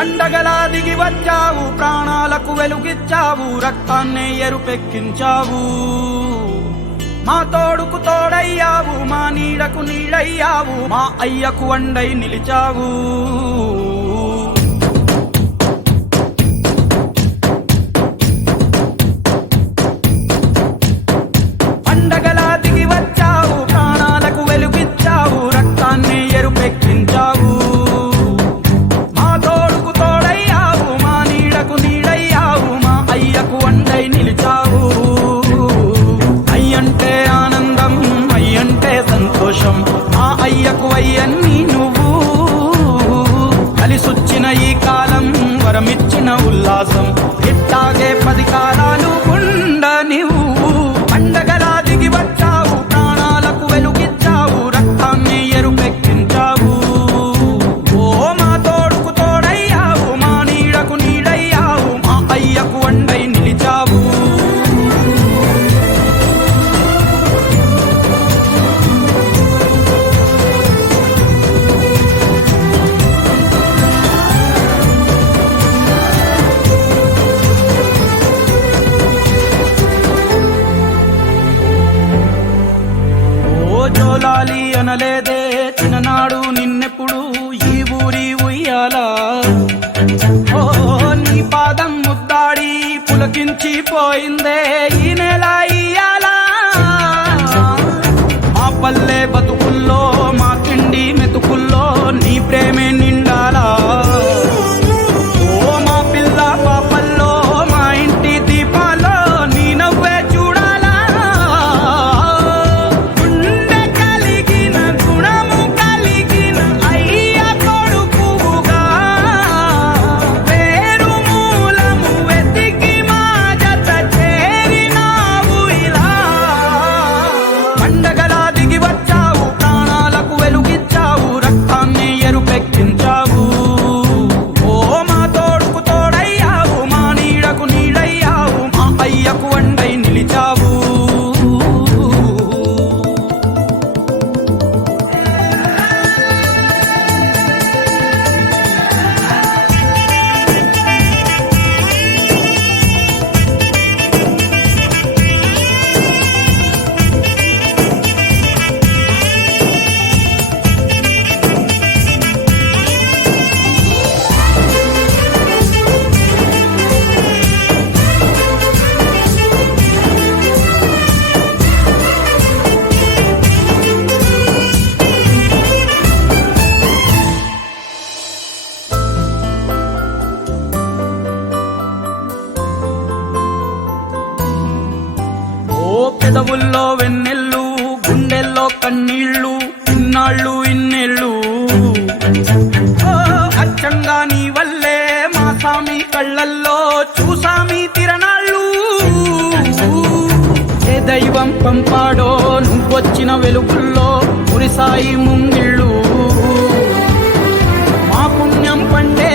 పండగలా దిగి వచ్చావు, ప్రాణాలకు వెలుగిచ్చావు, రక్తాన్నే ఎరుపెక్కించావు. మా తోడుకు తోడయ్యావు, మా నీడకు నీడయ్యావు, మా అయ్యకు వండై నిలిచావు. పండగలా దిగి వచ్చావు, ప్రాణాలకు వెలుగిచ్చావు, రక్తాన్నే ఎరుపెక్కించావు. మా తోడుకు తోడయ్యావు, మా నీడకు నీడయ్యావు, మా అయ్యకు వండై నిలిచావు. అయ్యంటే ఆనందం, అయ్యంటే సంతోషం, మా అయ్యకు అయ్యన్ని నువ్వు. కలిసొచ్చిన ఈ కాలం వరమిచ్చిన ఉల్లాసం, ఇట్టాగే 10 కాలాలు ఉండనివ్వు. పండగలా దిగి వచ్చావు, ప్రాణాలకు వెలుగిచ్చావు, రక్తాన్ని ఎరుపెక్కించావు. ఓ మా తోడుకు తోడయ్యావు, మా నీడకు నీడయ్యావు, మా అయ్యకు వండై నిలిచావు. జోలాలి అనలేదే చిన్ననాడు నిన్నెప్పుడు ఈ ఊరి ఉయ్యాలా. ఓ నీ పాదం ముద్దాడి పులకించి పోయిందే ఈ నెల ఇయ్యాలా. మా పల్లె బతుకుల్లో, మా తిండి మెతుకుల్లో నీ ప్రేమే నిండాలా. ఓ మా పిల్ల పాపల్లో, మా ఇంటి దీపాల్లో నీ నవ్వే చూడాలా. గుండె కలిగిన గుణము కలిగిన అయ్య కొడుకుగా, పేరు మూలము వెతికి మా జత చేరినావు ఇలా. పండగలా దిగి వచ్చావు, ప్రాణాలకు వెలుగిచ్చావు, రక్తాన్ని ఎరుపెక్కించావు. ఓ మా తోడుకు తోడయ్యావు, మా నీడకు నీడయ్యావు, మా అయ్యకు వండై నిలిచావు. ఓ పెదవుల్లో వెన్నెల్లు, గుండెల్లో కన్నీళ్ళు, ఇన్నాళ్ళు ఇన్నేళ్ళు. ఓ అచ్చంగా నీ వల్లే మా సామి కళ్ళల్లో చూసామి తిరణాళ్ళు. ఏ దైవం పంపాడో నువ్వొచ్చిన వెలుగుల్లో మురిసాయి ముంగిళ్ళు. మా పుణ్యం పండే